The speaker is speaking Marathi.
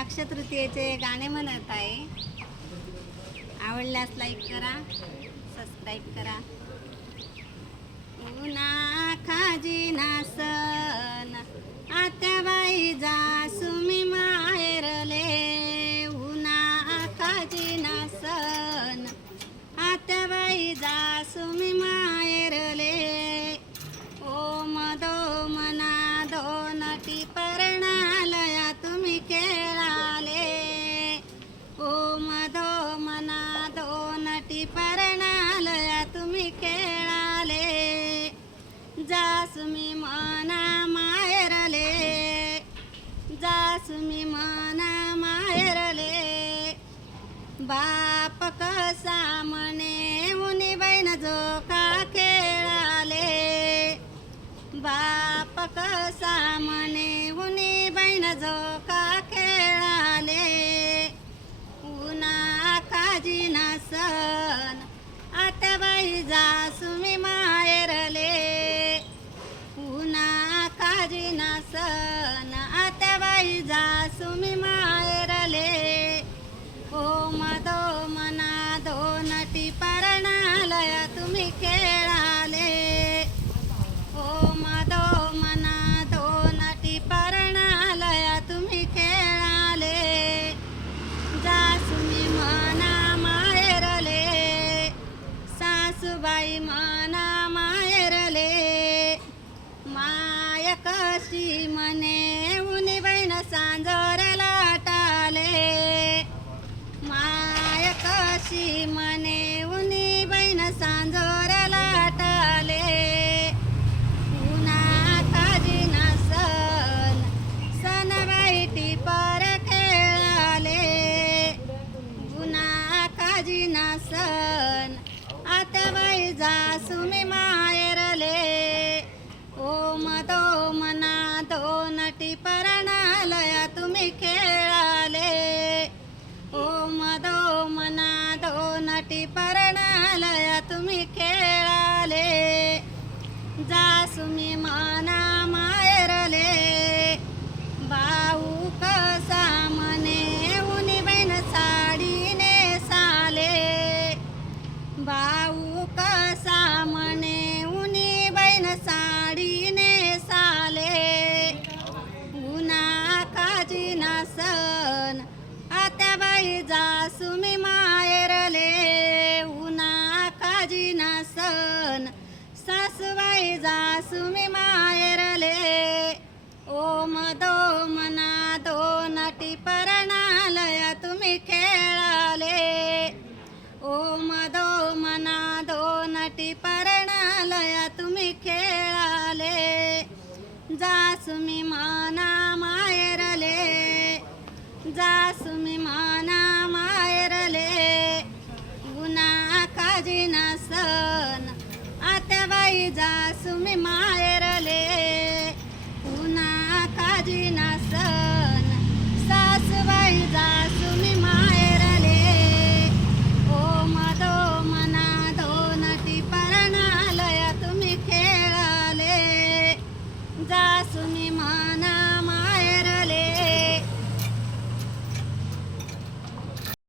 अक्षय तृतीयेचे गाणे म्हणत आहे. आवडल्यास लाईक करा, सबस्क्राईब करा. उन्हा खाजी नासन आत्याबाई जासुमी माहेरले. उन्हा खाजी नासन आत्याबाई जासुमी माहेरले. ओ मदो मना दोन टिपरणालया तुम्ही खेळाले. ओ मधो मना दोन टिपरणालया तुम्ही खेळाले. जासुमी मना माहेरले, जासुमी मना माहेरले. बाप कसा म्हणे उनी बहीण जो का खेळाले. बाप कसा म्हणे उनी बहीण जो का खेळाले. उन्हा काजी नासन आत्याबाई जासुमी माहेरले. उन्हा काजी नासन आत्याबाई जासुमी माहेरले. ओ मदो मना दोन टिपरणालया तुम्ही खेळाले. ओ मदो मना दोन टिपरणालया तुम्ही खेळाले. जासुमी मना माहेरले, सासूबाई मना माहेरले. माय कशी म्हणे उनी बहीण सांजोर लाटाले. माय कशी म्हणे उनी बहीण सांजोर लाटाले. उन्हा काजी नासन सनबाई टिपर खेळाले. उन्हा काजी नासन आत्याबाई जासुमी माहेरले. ओ मदो मना दोन टिपरणालया तुम्ही खेळाले. ओ मदो मना दोन टिपरणालया तुम्ही खेळाले. जासुमी मना माहेरले. भाऊ कसा म्हणे उनी बहीण साडी नेसाले. भाऊ कसा म्हणे उनी बहीण साडी नेसाले. उन्हा काजी नासन आत्याबाई जासुमी माहेरले. उन्हा काजी नासन सासूबाई जासुमी माहेरले. ओ मदो मना दोन टिपरणालया तुम्ही खेळाले. ओ मदो मना दोन टिपरणालया तुम्ही खेळाले. जासुमी मना माहेरले, जासुमी मना माहेरले. उन्हा काजी नासन आत्याबाई जासुमी